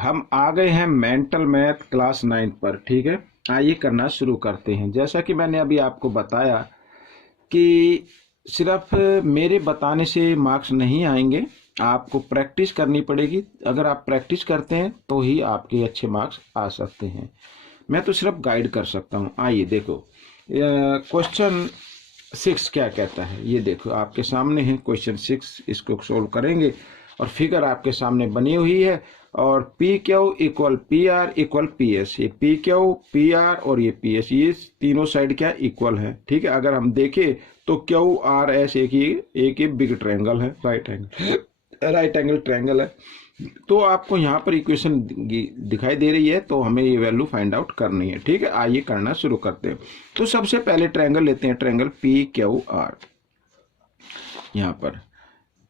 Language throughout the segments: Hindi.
हम आ गए हैं मेंटल मैथ क्लास 9 पर। ठीक है, आइए करना शुरू करते हैं। जैसा कि मैंने अभी आपको बताया कि सिर्फ मेरे बताने से मार्क्स नहीं आएंगे, आपको प्रैक्टिस करनी पड़ेगी। अगर आप प्रैक्टिस करते हैं तो ही आपके अच्छे मार्क्स आ सकते हैं। मैं तो सिर्फ गाइड कर सकता हूँ। आइए देखो, क्वेश्चन 6 क्या कहता है, ये देखो आपके सामने है क्वेश्चन 6। इसको सोल्व करेंगे और फिगर आपके सामने बनी हुई है। और P Q equal P R equal P S, ये पी क्यू पी आर और ये पी एस, ये तीनों साइड क्या इक्वल है। ठीक है, अगर हम देखें तो क्यू आर एस एक ही बिग ट्रायंगल है, राइट एंगल ट्रायंगल है। तो आपको यहाँ पर इक्वेशन दिखाई दे रही है, तो हमें ये वैल्यू फाइंड आउट करनी है। ठीक है, आइए करना शुरू करते हैं। तो सबसे पहले ट्रायंगल लेते हैं, ट्रायंगल पी क्यू आर। यहाँ पर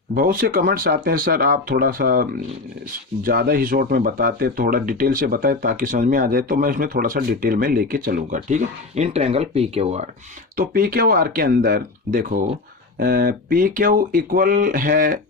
बहुत से कमेंट्स आते हैं, सर आप थोड़ा सा ज़्यादा ही शॉर्ट में बताते, थोड़ा डिटेल से बताएं ताकि समझ में आ जाए। तो मैं इसमें थोड़ा सा डिटेल में लेके चलूँगा। ठीक है, इन ट्रायंगल पी क्यू आर। तो पी क्यू आर के अंदर देखो, पी क्यू इक्वल है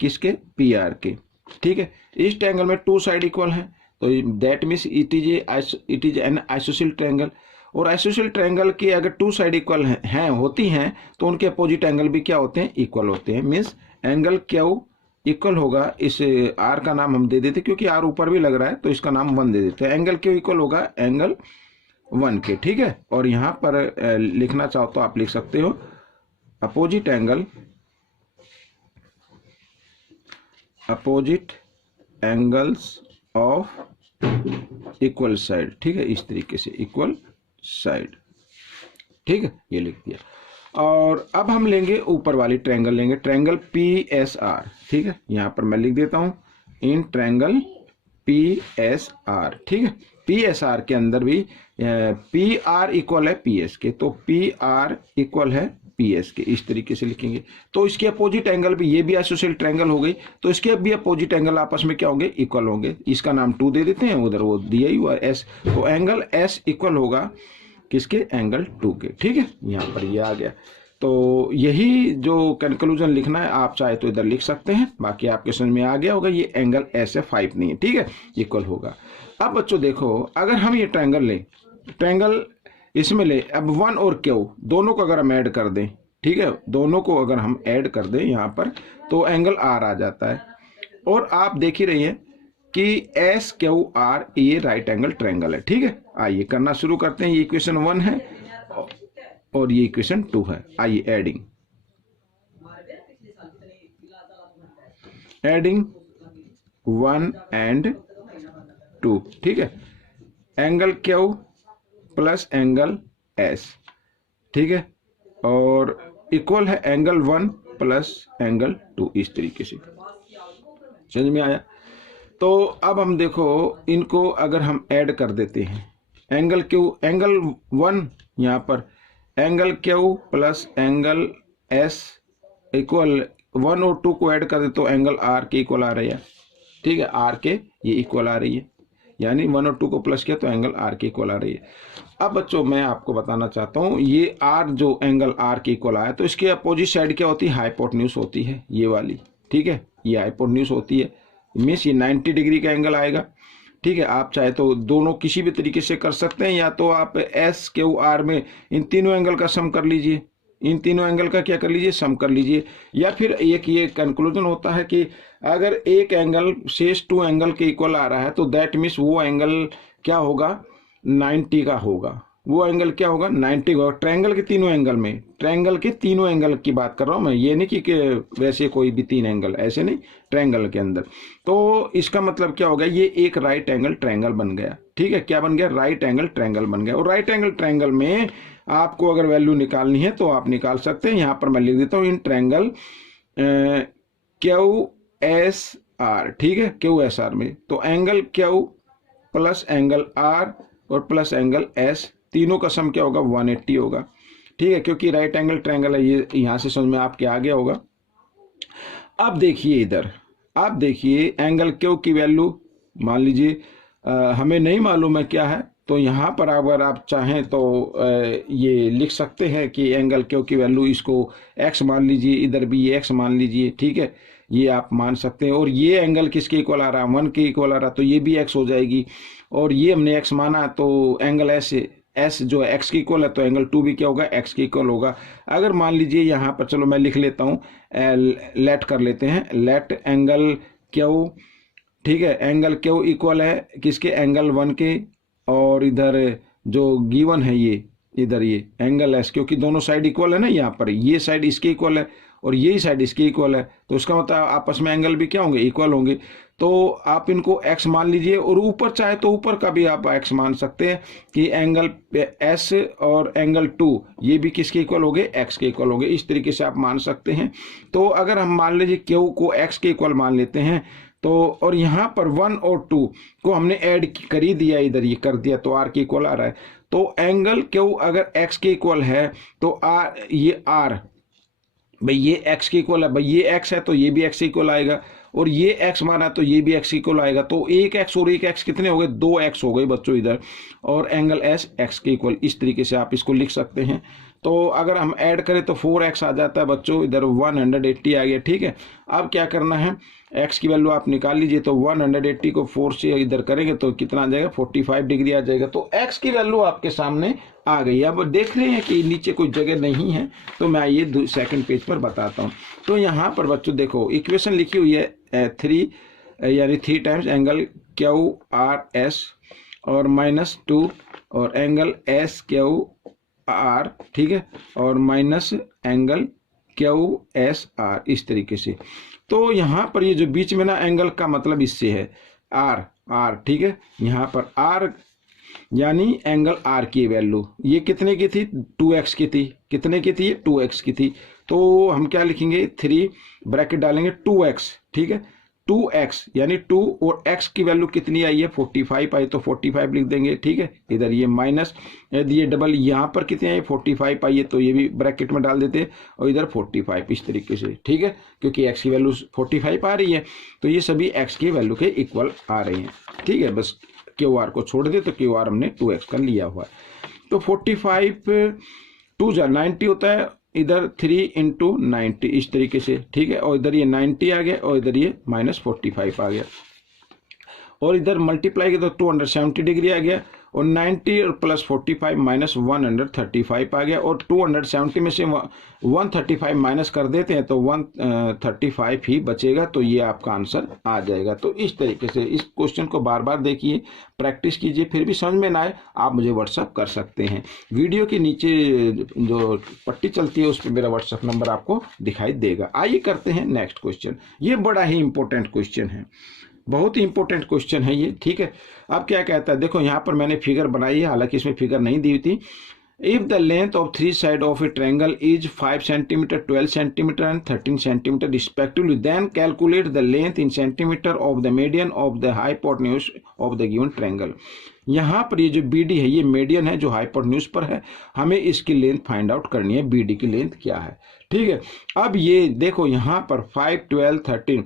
किसके, पी आर के। ठीक है, इस ट्रायंगल में टू साइड इक्वल है, तो that means it is an ISOCELL triangle. और आइसोसेल ट्रायंगल की अगर टू साइड इक्वल हैं होती हैं तो उनके अपोजिट एंगल भी क्या होते हैं, इक्वल होते हैं। मीन्स एंगल क्यू इक्वल होगा, इस आर का नाम हम दे देते क्योंकि आर ऊपर भी लग रहा है तो इसका नाम 1 दे देते हैं। एंगल क्यू इक्वल होगा एंगल 1 के। ठीक है, और यहाँ पर लिखना चाहो तो आप लिख सकते हो opposite angles of equal side. ठीक है, इस तरीके से इक्वल साइड। ठीक है, ये लिख दिया। और अब हम लेंगे ऊपर वाली ट्रायंगल, लेंगे ट्रायंगल पी एस आर। ठीक है, यहां पर मैं लिख देता हूं इन ट्रायंगल पी एस आर। ठीक है, पी एस आर के अंदर भी पी आर इक्वल है पी एस के, तो पी आर इक्वल है पी एस के, इस तरीके से लिखेंगे। तो इसके अपोजिट एंगल भी, ये भी आइसोसेल ट्रायंगल हो गई, तो इसके भी अपोजिट एंगल आपस में क्या होंगे, इक्वल होंगे। इसका नाम 2 दे देते हैं, उधर वो दिया ही हुआ एस, तो एंगल एस इक्वल होगा किसके, एंगल 2 के। ठीक है, यहाँ पर ये आ गया। तो यही जो कंक्लूजन लिखना है, आप चाहे तो इधर लिख सकते हैं, बाकी आपके समझ में आ गया होगा। ये एंगल एस है, 5 नहीं है। ठीक है, इक्वल होगा। अब बच्चों देखो, अगर हम ये ट्रायंगल लें, ट्रायंगल इसमें ले, अब 1 और क्यू दोनों को अगर हम ऐड कर दें, ठीक है, दोनों को अगर हम ऐड कर दें यहाँ पर, तो एंगल आर आ जाता है। और आप देख ही रही हैं कि एस क्यू आर ये राइट एंगल ट्रायंगल है। ठीक है, आइए करना शुरू करते हैं। ये इक्वेशन 1 है और ये इक्वेशन 2 है। आइए एडिंग 1 and 2। ठीक है, angle Q plus angle S. ठीक है, और इक्वल है एंगल 1 प्लस एंगल 2, इस तरीके से। समझ में आया? तो अब हम देखो, इनको अगर हम ऐड कर देते हैं, एंगल क्यू, एंगल 1 यहाँ पर angle Q plus angle S equal 1 और 2 को ऐड कर दे तो एंगल आर के इक्वल आ रही है। ठीक है, आर के ये इक्वल आ रही है, यानी 1 और 2 को प्लस किया तो एंगल आर के इक्वल आ रही है। अब बच्चों मैं आपको बताना चाहता हूँ, ये आर जो एंगल आर के इक्वल आया, तो इसके अपोजिट साइड क्या होती है, हाइपोटेन्यूज होती है, ये वाली। ठीक है, ये हाइपोटेन्यूज होती है, मीन्स ये 90 डिग्री का एंगल आएगा। ठीक है, आप चाहे तो दोनों किसी भी तरीके से कर सकते हैं, या तो आप एस क्यू आर में इन तीनों एंगल का सम कर लीजिए, इन तीनों एंगल का क्या कर लीजिए, सम कर लीजिए। या फिर एक ये कंक्लूजन होता है कि अगर एक एंगल शेष 2 एंगल के इक्वल आ रहा है तो दैट मीन्स वो एंगल क्या होगा, 90 का होगा। वो एंगल क्या होगा, 90 होगा। ट्रायंगल के तीनों एंगल में, ट्रायंगल के तीनों एंगल की बात कर रहा हूं मैं, ये नहीं कि वैसे कोई भी 3 एंगल, ऐसे नहीं, ट्रायंगल के अंदर। तो इसका मतलब क्या होगा, ये एक राइट एंगल ट्रायंगल बन गया। ठीक है, क्या बन गया, राइट एंगल ट्रायंगल बन गया। और राइट एंगल ट्रायंगल में आपको अगर वैल्यू निकालनी है तो आप निकाल सकते हैं। यहाँ पर मैं लिख देता हूँ in triangle Q S R. ठीक है, क्यू एस आर में तो angle Q plus angle R और प्लस एंगल एस, तीनों का सम क्या होगा, 180 होगा। ठीक है, क्योंकि राइट एंगल ट्रायंगल है, ये यहाँ से समझ में आपके आ गया होगा। अब देखिए इधर, आप देखिए एंगल क्यू की वैल्यू मान लीजिए हमें नहीं मालूम है क्या है, तो यहाँ पर अगर आप चाहें तो ये लिख सकते हैं कि एंगल क्यू की वैल्यू, इसको x मान लीजिए, इधर भी ये x मान लीजिए। ठीक है, ये आप मान सकते हैं। और ये एंगल किसके इक्वल आ रहा है, 1 के इक्वल आ रहा है, तो ये भी x हो जाएगी। और ये हमने x माना तो एंगल एस जो है x के इक्वल है, तो एंगल 2 भी क्या होगा, x के इक्वल होगा। अगर मान लीजिए यहाँ पर, चलो मैं लिख लेता हूँ, लेट कर लेते हैं, लेट एंगल क्यू, ठीक है, एंगल क्यू इक्वल है किसके, एंगल 1 के, और इधर जो गिवन है ये इधर ये एंगल एस, क्योंकि दोनों साइड इक्वल है ना, यहाँ पर ये साइड इसके इक्वल है और यही साइड इसके इक्वल है, तो उसका मतलब आपस में एंगल भी क्या होंगे, इक्वल होंगे। तो आप इनको x मान लीजिए, और ऊपर चाहे तो ऊपर का भी आप x मान सकते हैं कि एंगल s और एंगल 2 ये भी किसके इक्वल हो गए, x के इक्वल हो गए। इस तरीके से आप मान सकते हैं। तो अगर हम मान लीजिए q को x के इक्वल मान लेते हैं, तो और यहाँ पर 1 और 2 को हमने ऐड कर ही दिया, इधर ये कर दिया, तो r के इक्वल आ रहा है। तो एंगल q अगर x के इक्वल है तो ये r, भाई ये x के इक्वल है, भाई ये x है तो ये भी x के इक्वल आएगा, और ये x माना तो ये भी x के इक्वल आएगा। तो एक x और एक x कितने हो गए, 2x हो गए बच्चों इधर, और एंगल s x के इक्वल। इस तरीके से आप इसको लिख सकते हैं। तो अगर हम ऐड करें तो 4x आ जाता है बच्चों, इधर 180 आ गया, ठीक है। अब क्या करना है, x की वैल्यू आप निकाल लीजिए, तो 180 को 4 से इधर करेंगे तो कितना आ जाएगा, 45 डिग्री आ जाएगा। तो x की वैल्यू आपके सामने आ गई। अब देख रहे हैं कि नीचे कोई जगह नहीं है, तो मैं ये सेकंड पेज पर बताता हूँ। तो यहाँ पर बच्चों देखो इक्वेशन लिखी हुई है 3 यानी 3 times angle Q R S और -2 और एंगल एस क्यू आर, ठीक है, और minus angle Q S are, इस तरीके से। तो यहाँ पर ये जो बीच में ना एंगल का मतलब इससे है आर, ठीक है। यहाँ पर आर यानी एंगल आर की वैल्यू ये कितने की थी, 2x की थी, कितने की थी, 2x की थी। तो हम क्या लिखेंगे, 3 ब्रैकेट डालेंगे 2x, ठीक है, 2x यानी 2 और x की वैल्यू कितनी आई है, 45 आई, तो 45 लिख देंगे, ठीक है। इधर ये माइनस, यदि ये डबल यहाँ पर कितनी आई, 45 आई है, तो ये भी ब्रैकेट में डाल देते, और इधर 45, इस तरीके से, ठीक है, क्योंकि x की वैल्यू 45 आ रही है, तो ये सभी x की वैल्यू के इक्वल आ रही हैं, ठीक है। बस क्यू आर को छोड़ दे, तो क्यू आर हमने 2x का लिया हुआ है। तो 45 2 जा 90 होता है, इधर 3 × 90, इस तरीके से, ठीक है। और इधर ये 90 आ गया, और इधर ये -45 आ गया, और इधर मल्टीप्लाई किया तो 270 डिग्री आ गया, और 90 और +45 -135 आ गया, और 270 में से 135 माइनस कर देते हैं तो 135 ही बचेगा। तो ये आपका आंसर आ जाएगा। तो इस तरीके से इस क्वेश्चन को बार बार देखिए, प्रैक्टिस कीजिए, फिर भी समझ में ना आए आप मुझे व्हाट्सअप कर सकते हैं। वीडियो के नीचे जो पट्टी चलती है उस पर मेरा व्हाट्सअप नंबर आपको दिखाई देगा। आइए करते हैं नेक्स्ट क्वेश्चन। ये बड़ा ही इंपॉर्टेंट क्वेश्चन है, बहुत ही इंपॉर्टेंट क्वेश्चन है ये, ठीक है। अब क्या कहता है, देखो यहाँ पर मैंने फिगर बनाई है, हालांकि इसमें फिगर नहीं दी हुई थी। If the length of 3 side of a triangle is 5 centimetre, 12 centimetre and 13 centimetre respectively, then calculate the length in centimetre of the median of the hypotenuse of the given triangle. यहाँ पर ये जो BD है ये मीडियन है जो हाइपोटेन्यूज पर है, हमें इसकी लेंथ फाइंड आउट करनी है, BD की लेंथ क्या है, ठीक है। अब ये देखो यहाँ पर 5, 12, 13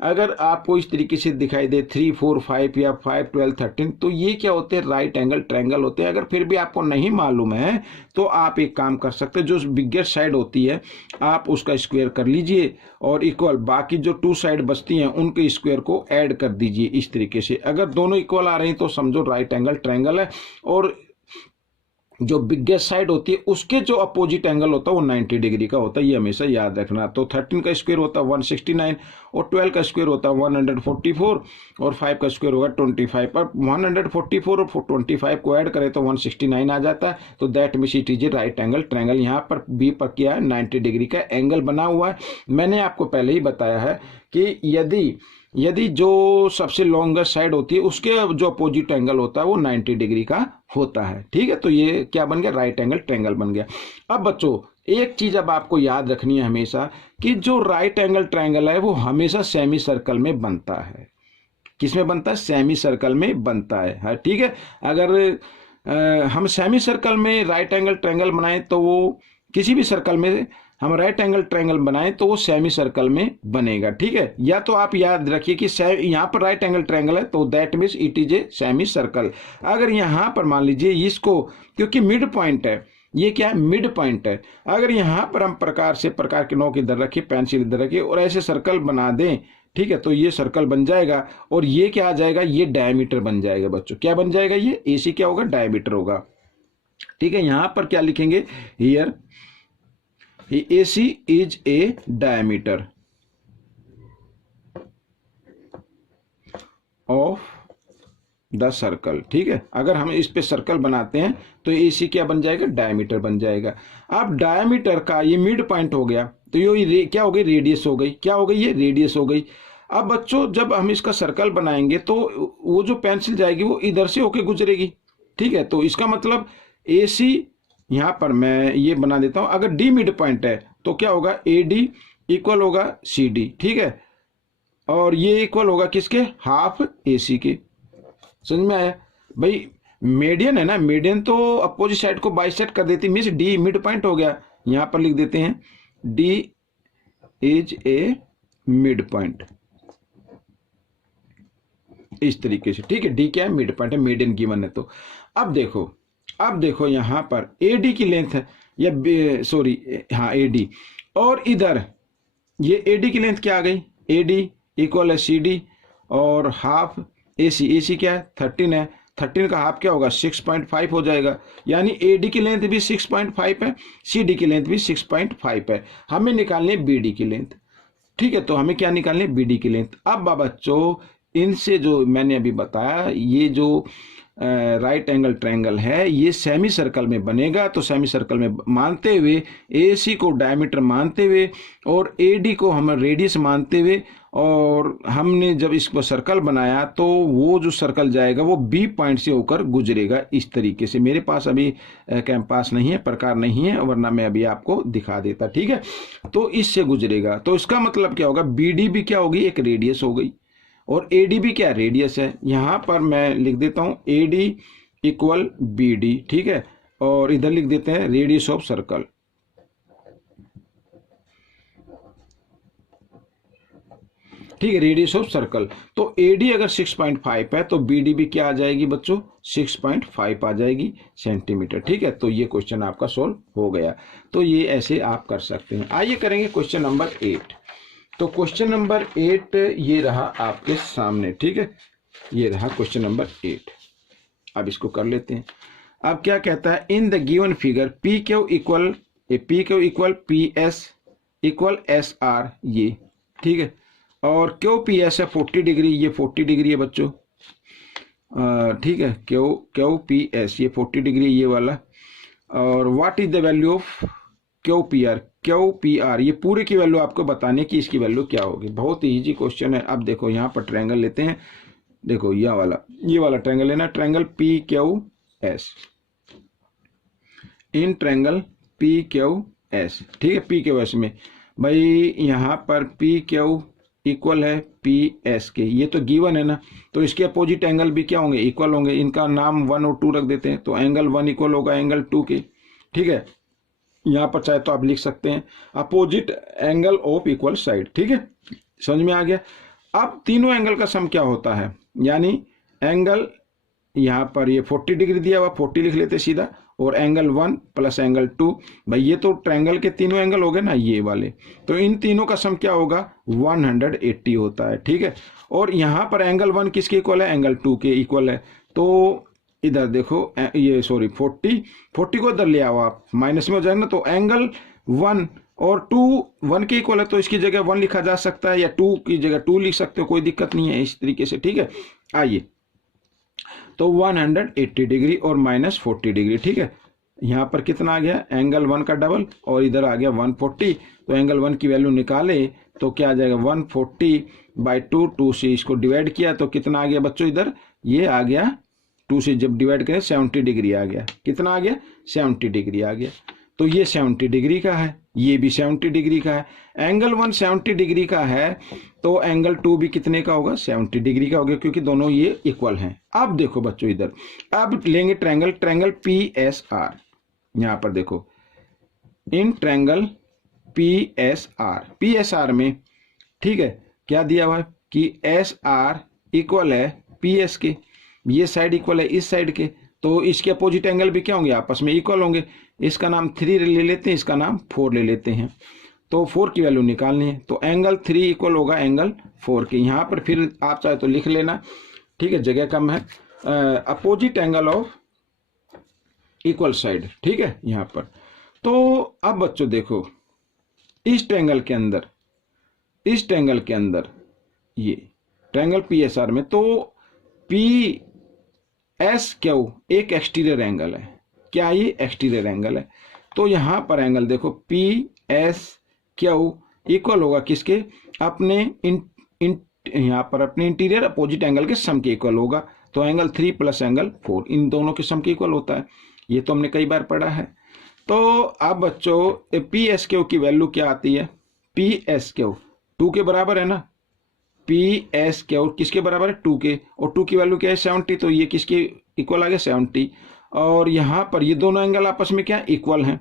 अगर आपको इस तरीके से दिखाई दे 3, 4, 5 या 5, 12, 13, तो ये क्या होते हैं, राइट एंगल ट्रायंगल होते हैं। अगर फिर भी आपको नहीं मालूम है तो आप एक काम कर सकते हैं, जो बिगेस्ट साइड होती है आप उसका स्क्वायर कर लीजिए, और इक्वल बाकी जो 2 साइड बचती हैं उनके स्क्वायर को ऐड कर दीजिए। इस तरीके से अगर दोनों इक्वल आ रही हैं तो समझो राइट एंगल ट्रायंगल है, और जो बिगेस्ट साइड होती है उसके जो अपोजिट एंगल होता है वो 90 डिग्री का होता है, ये हमेशा याद रखना। तो 13 का स्क्वायर होता है 169, और 12 का स्क्वायर होता है 144, और 5 का स्क्वायर होगा 25। पर 144 और 25 को ऐड करें तो 169 आ जाता है। तो that means it is a right angle triangle. यहाँ पर बी पर किया है 90 डिग्री का एंगल बना हुआ है। मैंने आपको पहले ही बताया है कि यदि जो सबसे लॉन्गेस्ट साइड होती है उसके जो अपोजिट एंगल होता है वो 90 डिग्री का होता है, ठीक है। तो ये क्या बन गया, राइट एंगल ट्रायंगल बन गया। अब बच्चों एक चीज अब आपको याद रखनी है हमेशा, कि जो राइट एंगल ट्रायंगल है वो हमेशा सेमी सर्कल में बनता है। किसमें बनता है, सेमी सर्कल में बनता है, ठीक है। अगर हम सेमी सर्कल में राइट एंगल ट्रायंगल बनाएं तो वो किसी भी सर्कल में हम राइट एंगल ट्रायंगल बनाएं तो वो सेमी सर्कल में बनेगा, ठीक है। या तो आप याद रखिए कि यहाँ पर राइट एंगल ट्रायंगल है तो that means it is a semi circle. अगर यहाँ पर मान लीजिए इसको, क्योंकि मिड पॉइंट है ये क्या है, मिड पॉइंट है। अगर यहाँ पर हम प्रकार के नोक इधर रखिए, पेंसिल इधर रखिए और ऐसे सर्कल बना दें, ठीक है, तो ये सर्कल बन जाएगा और ये क्या आ जाएगा, ये डायमीटर बन जाएगा बच्चों। क्या बन जाएगा, ये AC क्या होगा, डायमीटर होगा। ठीक है, यहां पर क्या लिखेंगे, here AC is a diameter of the circle. ठीक है, अगर हम इस पे सर्कल बनाते हैं तो AC क्या बन जाएगा, डायमीटर बन जाएगा। अब डायमीटर का ये मिड पॉइंट हो गया, तो ये क्या हो गई, रेडियस हो गई। क्या हो गई, ये रेडियस हो गई। अब बच्चों जब हम इसका सर्कल बनाएंगे तो वो जो पेंसिल जाएगी वो इधर से होके गुजरेगी। ठीक है, तो इसका मतलब AC, यहां पर मैं ये बना देता हूं, अगर D मिड पॉइंट है तो क्या होगा, AD इक्वल होगा CD। ठीक है, और ये इक्वल होगा किसके, हाफ AC के। समझ में आया भाई, मीडियन है ना, मीडियन तो अपोजिट साइड को बाइसेक्ट कर देती, मीन्स D मिड पॉइंट हो गया। यहां पर लिख देते हैं D is a mid point, इस तरीके से। ठीक है, D क्या है, मिड पॉइंट है, मीडियन गिवन है। तो अब देखो यहां पर AD की लेंथ है, या सॉरी हाँ AD, और इधर ये AD की लेंथ क्या आ गई, AD इक्वल है CD और हाफ AC क्या है, 13 है, 13 का हाफ क्या होगा, 6.5 हो जाएगा। यानी AD की लेंथ भी 6.5 है, CD की लेंथ भी 6.5 है। हमें निकालनी है BD की लेंथ। ठीक है, तो हमें क्या निकालनी है, BD की लेंथ। अब बच्चों इनसे जो मैंने अभी बताया, ये जो राइट एंगल ट्रायंगल है ये सेमी सर्कल में बनेगा, तो सेमी सर्कल में मानते हुए AC को डायमीटर मानते हुए और AD को हम रेडियस मानते हुए, और हमने जब इसको सर्कल बनाया तो वो जो सर्कल जाएगा वो B पॉइंट से होकर गुजरेगा इस तरीके से। मेरे पास अभी कैंपास नहीं है, प्रकार नहीं है, वरना मैं अभी आपको दिखा देता। ठीक है, तो इससे गुजरेगा, तो इसका मतलब क्या होगा, BD भी क्या होगी, एक रेडियस हो गई, और AD भी क्या रेडियस है। यहां पर मैं लिख देता हूं AD इक्वल BD। ठीक है, और इधर लिख देते हैं रेडियस ऑफ सर्कल। ठीक है, रेडियस ऑफ सर्कल। तो AD अगर 6.5 है तो BD भी क्या आ जाएगी बच्चों, 6.5 आ जाएगी सेंटीमीटर। ठीक है, तो ये क्वेश्चन आपका सोल्व हो गया। तो ये ऐसे आप कर सकते हैं। आइए करेंगे क्वेश्चन नंबर 8। तो क्वेश्चन नंबर 8 ये रहा आपके सामने। ठीक है, ये रहा क्वेश्चन नंबर 8। अब इसको कर लेते हैं। अब क्या कहता है, in the given figure PQ equal PS equal SR, ये ठीक है, और QPS है 40 डिग्री, ये 40 डिग्री है बच्चों। ठीक है, QPS ये 40 डिग्री ये वाला। और what is the value of QPR ये पूरे की वैल्यू आपको बताने की, इसकी वैल्यू क्या होगी। बहुत ही इजी क्वेश्चन है। अब देखो यहाँ पर ट्रायंगल लेते हैं, देखो ये वाला ट्रायंगल लेना, triangle PQS, in triangle PQS। ठीक है, PQS में भाई यहाँ पर PQ इक्वल है PS के, ये तो गिवन है ना, तो इसके अपोजिट एंगल भी क्या होंगे, इक्वल होंगे। इनका नाम 1 और 2 रख देते हैं, तो एंगल 1 इक्वल होगा एंगल 2 के। ठीक है, यहाँ पर चाहे तो आप लिख सकते हैं opposite angle of equal side. ठीक है, समझ में आ गया। अब तीनों एंगल का सम क्या होता है, यानी एंगल यहाँ पर ये 40 डिग्री दिया हुआ, 40 लिख लेते सीधा, और एंगल 1 प्लस एंगल 2, भाई ये तो ट्रायंगल के तीनों एंगल हो गए ना ये वाले, तो इन तीनों का सम क्या होगा, 180 होता है। ठीक है, और यहाँ पर एंगल 1 किसके इक्वल है, एंगल 2 के इक्वल है। तो इधर देखो ये सॉरी 40 को इधर ले आओ आप, माइनस में हो जाएगा ना, तो एंगल 1 और 2 1 के इक्वल है, तो इसकी जगह 1 लिखा जा सकता है, या 2 की जगह 2 लिख सकते हो, कोई दिक्कत नहीं है इस तरीके से। ठीक है, आइए, तो 180 डिग्री और माइनस 40 डिग्री। ठीक है, यहाँ पर कितना आ गया, एंगल 1 का डबल, और इधर आ गया 140, तो एंगल 1 की वैल्यू निकाले तो क्या आ जाएगा, 140/2, 2 से इसको डिवाइड किया तो कितना आ गया बच्चों, इधर ये आ गया 2 से जब डिवाइड करें 70 डिग्री आ गया। कितना आ गया, 70 डिग्री आ गया। तो ये 70 डिग्री का है, ये भी 70 डिग्री का है। एंगल 1 70 डिग्री का है, तो एंगल 2 भी कितने का होगा, 70 डिग्री का होगा, क्योंकि दोनों ये इक्वल हैं। अब देखो बच्चों इधर, अब लेंगे ट्रायंगल PSR। यहां पर देखो, इन ट्रायंगल PSR में, ठीक है, क्या दिया हुआ है कि SR इक्वल है PS के, ये साइड इक्वल है इस साइड के, तो इसके अपोजिट एंगल भी क्या होंगे, आपस में इक्वल होंगे। इसका नाम 3 ले लेते हैं, इसका नाम 4 ले लेते हैं। तो 4 की वैल्यू निकालनी है, तो एंगल 3 इक्वल होगा एंगल 4 के। यहाँ पर फिर आप चाहे तो लिख लेना, ठीक है, जगह कम है। Opposite angle of equal side, ठीक है यहाँ पर। तो अब बच्चों देखो, इस ट्रायंगल के अंदर, इस ट्रायंगल के अंदर, ये ट्रायंगल PSR में, तो PSQ एक एक्सटीरियर एंगल है। क्या ये एक्सटीरियर एंगल है? तो यहाँ पर एंगल देखो PSQ इक्वल होगा किसके, अपने यहाँ पर अपने इंटीरियर अपोजिट एंगल के सम के इक्वल होगा। तो एंगल 3 प्लस एंगल 4 इन दोनों के सम के इक्वल होता है। ये तो हमने कई बार पढ़ा है। तो अब बच्चों PSQ की वैल्यू क्या आती है, PSQ 2 के बराबर है ना, PSQ किसके बराबर है, 2 के, और 2 की वैल्यू क्या है 70, तो ये किसके इक्वल आ गया 70। और यहाँ पर ये दोनों एंगल आपस में क्या इक्वल हैं,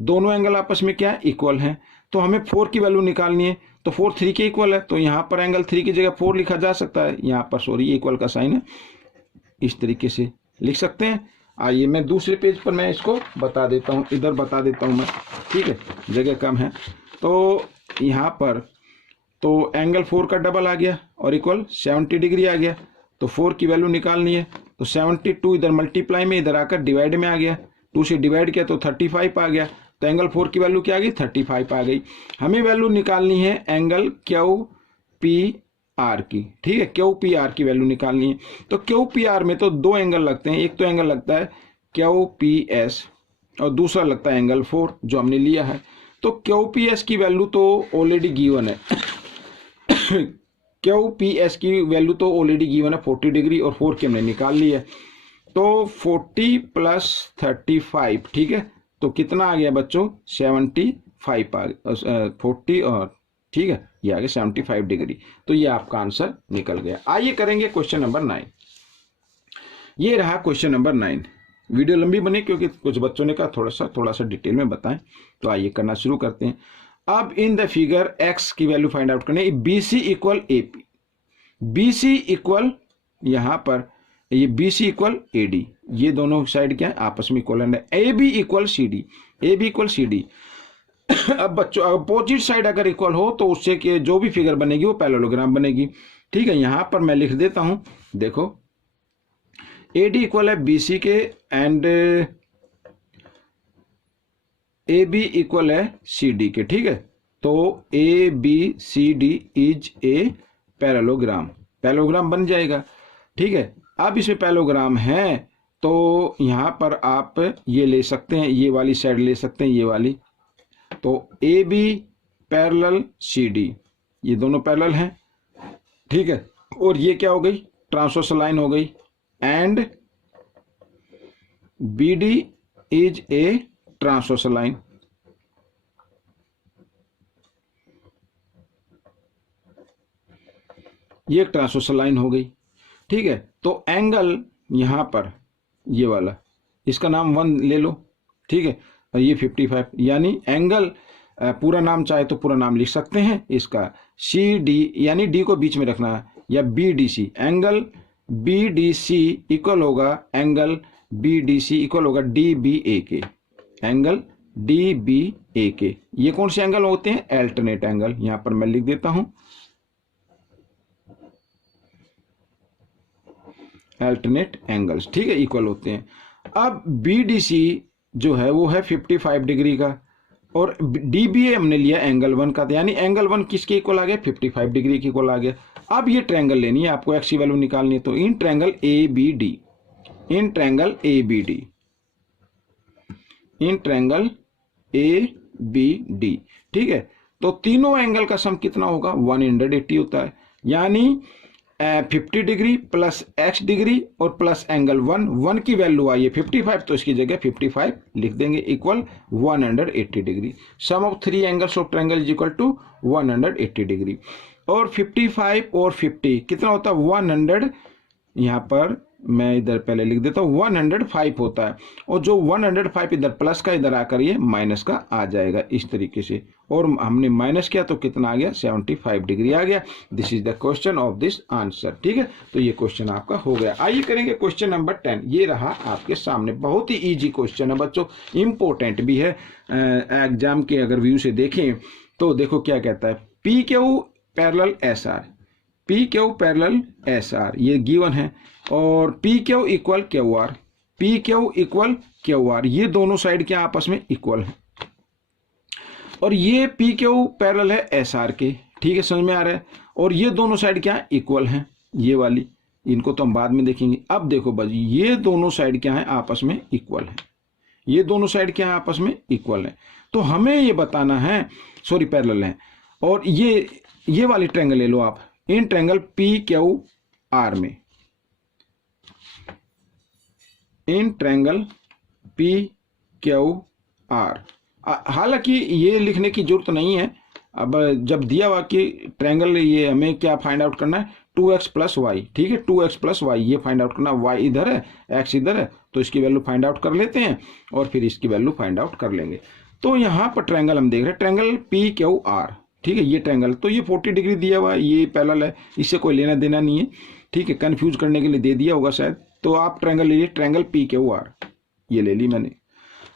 दोनों एंगल आपस में क्या इक्वल हैं। तो हमें 4 की वैल्यू निकालनी है, तो 4 3 के इक्वल है, तो यहाँ पर एंगल 3 की जगह 4 लिखा जा सकता है। यहाँ पर सॉरी इक्वल का साइन है, इस तरीके से लिख सकते हैं। आइए मैं दूसरे पेज पर मैं इसको बता देता हूँ, इधर बता देता हूँ मैं, ठीक है, जगह कम है। तो यहाँ पर तो एंगल 4 का डबल आ गया और इक्वल 70 डिग्री आ गया। तो 4 की वैल्यू निकालनी है, तो 72 इधर मल्टीप्लाई में, इधर आकर डिवाइड में आ गया, 2 से डिवाइड किया तो 35 आ गया। तो एंगल 4 की वैल्यू क्या आ गई, 35 आ गई। हमें वैल्यू निकालनी है एंगल QPR की, ठीक है, QPR की वैल्यू निकालनी है। तो QPR में तो 2 एंगल लगते हैं, एक तो एंगल लगता है QPS और दूसरा लगता है एंगल 4 जो हमने लिया है। तो QPS की वैल्यू तो ऑलरेडी गिवन है QPS की वैल्यू तो ऑलरेडी गिवन है 40 डिग्री, और 4 की हमने निकाल ली है। तो 40 प्लस 35, ठीक है, तो कितना आ गया बच्चों 75 आ गया, 40 और ठीक है ये आ गया 75 डिग्री। तो ये आपका आंसर निकल गया। आइए करेंगे क्वेश्चन नंबर 9। ये रहा क्वेश्चन नंबर 9। वीडियो लंबी बनी क्योंकि कुछ बच्चों ने कहा थोड़ा सा डिटेल में बताएं, तो आइए करना शुरू करते हैं। अब इन द फिगर x की वैल्यू फाइंड आउट करनी है। BC equal AP, BC equal यहाँ पर ये BC इक्वल AD, ये दोनों साइड क्या है आपस में इक्वल है। AB equal CD, AB equal CD। अब बच्चों अपोजिट साइड अगर इक्वल हो तो उससे कि जो भी फिगर बनेगी वो पैरेललोग्राम बनेगी, ठीक है। यहां पर मैं लिख देता हूं, देखो AD इक्वल है BC के एंड AB इक्वल है CD के, ठीक है। तो ABCD is a parallelogram, parallelogram बन जाएगा, ठीक है। अब इसमें पैरेललोग्राम है तो यहां पर आप ये ले सकते हैं, ये वाली साइड ले सकते हैं, ये वाली। तो AB पैरेलल CD, ये दोनों पैरेलल हैं, ठीक है। और ये क्या हो गई, ट्रांसवर्सल लाइन हो गई। And BD is a transversal line, ये एक ट्रांसवर्सल लाइन हो गई, ठीक है। तो एंगल यहां पर ये वाला, इसका नाम 1 ले लो, ठीक है। ये 55, यानी एंगल पूरा नाम चाहे तो पूरा नाम लिख सकते हैं इसका CD, यानी D को बीच में रखना है, या BDC। एंगल BDC इक्वल होगा एंगल BDC इक्वल होगा DBA के, एंगल DBA के। ये कौन से एंगल होते हैं, अल्टरनेट एंगल। यहां पर मैं लिख देता हूं अल्टरनेट एंगल्स, ठीक है, इक्वल होते हैं। अब BDC जो है वो है 55 डिग्री का, और DBA हमने लिया एंगल 1 का, यानी एंगल 1 किसके इक्वल आ गया, 55 डिग्री के इक्वल आ गया। अब ये ट्रायंगल लेनी है आपको, x की वैल्यू निकालनी है। तो in triangle ABD, in triangle ABD, in triangle ABD, ठीक है। तो तीनों एंगल का सम कितना होगा, 180 होता है, यानी 50 डिग्री प्लस x डिग्री और प्लस एंगल 1 की वैल्यू आई है 55, तो इसकी जगह 55 लिख देंगे equal 180 degree. Sum of 3 angles of triangle is equal to 180 degree. और 55 और 50 कितना होता है 100, यहाँ पर मैं इधर पहले लिख देता हूँ 105 होता है, और जो 105 इधर प्लस का इधर आकर ये माइनस का आ जाएगा इस तरीके से, और हमने माइनस किया तो कितना आ गया 75 डिग्री आ गया। This is the question of this answer. ठीक है, तो ये क्वेश्चन आपका हो गया। आइए करेंगे क्वेश्चन नंबर 10। ये रहा आपके सामने, बहुत ही ईजी क्वेश्चन है बच्चों, इंपॉर्टेंट भी है एग्जाम के अगर व्यू से देखें तो। देखो क्या कहता है, P Q parallel S R, P Q parallel S R ये गिवन है, और P Q equal Q R, P Q equal Q R, ये दोनों साइड क्या आपस में इक्वल है, और ये पी क्यू पैरेलल है एस आर के। ठीक है, समझ में आ रहा है, और ये दोनों साइड क्या इक्वल है, ये वाली, इनको तो हम बाद में देखेंगे। अब देखो बाजी, ये दोनों साइड क्या है आपस में इक्वल है, ये दोनों साइड क्या है आपस में इक्वल है, तो हमें ये बताना है, सॉरी पैरेलल है, और ये वाली ट्रायंगल ले लो आप, in triangle P Q R में, in triangle P Q R. हालांकि ये लिखने की जरूरत नहीं है, अब जब दिया हुआ कि ट्रायंगल, ये हमें क्या फाइंड आउट करना है 2x प्लस वाई। ठीक है, 2x प्लस वाई ये फाइंड आउट करना, y इधर है x इधर है, तो इसकी वैल्यू फाइंड आउट कर लेते हैं और फिर इसकी वैल्यू फाइंड आउट कर लेंगे। तो यहाँ पर ट्रायंगल हम देख रहे हैं, ट्रायंगल पी क्यू आर। ठीक है, ये ट्रायंगल, तो ये 40 डिग्री दिया हुआ है, ये पैरेलल है, इससे कोई लेना देना नहीं है। ठीक है, कंफ्यूज करने के लिए दे दिया होगा शायद, तो आप ट्रायंगल ले लीजिए, ट्रायंगल पी क्यू आर, ये ले ली मैंने।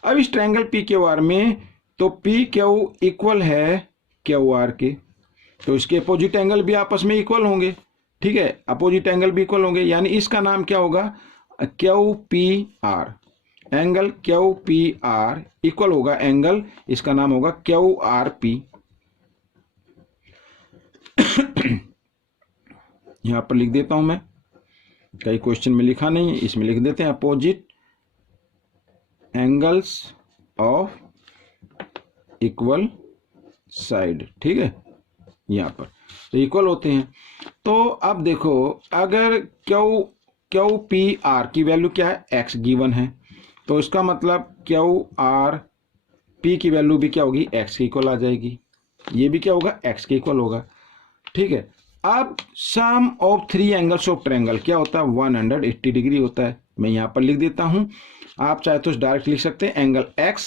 अब इस ट्रायंगल पी क्यू आर में तो पी क्यू इक्वल है क्यू आर के, तो इसके अपोजिट एंगल भी आपस में इक्वल होंगे। ठीक है, अपोजिट एंगल भी इक्वल होंगे, यानी इसका नाम क्या होगा Q P R, angle Q P R equal होगा एंगल, इसका नाम होगा क्यू आर पी। यहां पर लिख देता हूं मैं, कई क्वेश्चन में लिखा नहीं है, इसमें लिख देते हैं opposite angles of equal side. ठीक है, यहां पर तो इक्वल होते हैं। तो अब देखो, अगर क्यू पी आर की वैल्यू क्या है x गिवन है, तो इसका मतलब क्यू आर पी की वैल्यू भी क्या होगी x के इक्वल आ जाएगी, ये भी क्या होगा x के इक्वल होगा। ठीक है, अब सम ऑफ 3 एंगल्स ऑफ ट्रायंगल क्या होता है 180 डिग्री होता है। मैं यहां पर लिख देता हूं, आप चाहे तो डायरेक्ट लिख सकते हैं, angle x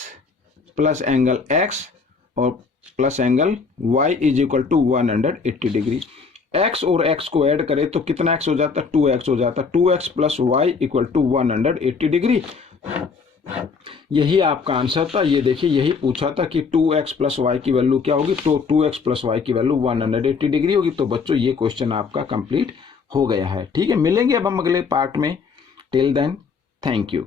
plus angle x और plus angle y is equal to 180 degree. x और x को ऐड करें तो कितना x हो जाता है 2x हो जाता है, 2x plus Y equal to 180 degree. यही आपका आंसर था। ये देखिए, यही पूछा था कि 2x प्लस वाई की वैल्यू क्या होगी, तो 2x प्लस वाई की वैल्यू 180 डिग्री होगी। तो बच्चों ये क्वेश्चन आपका कंप्लीट हो गया है। ठीक है, मिलेंगे अब हम अगले पार्ट में। Till then, thank you.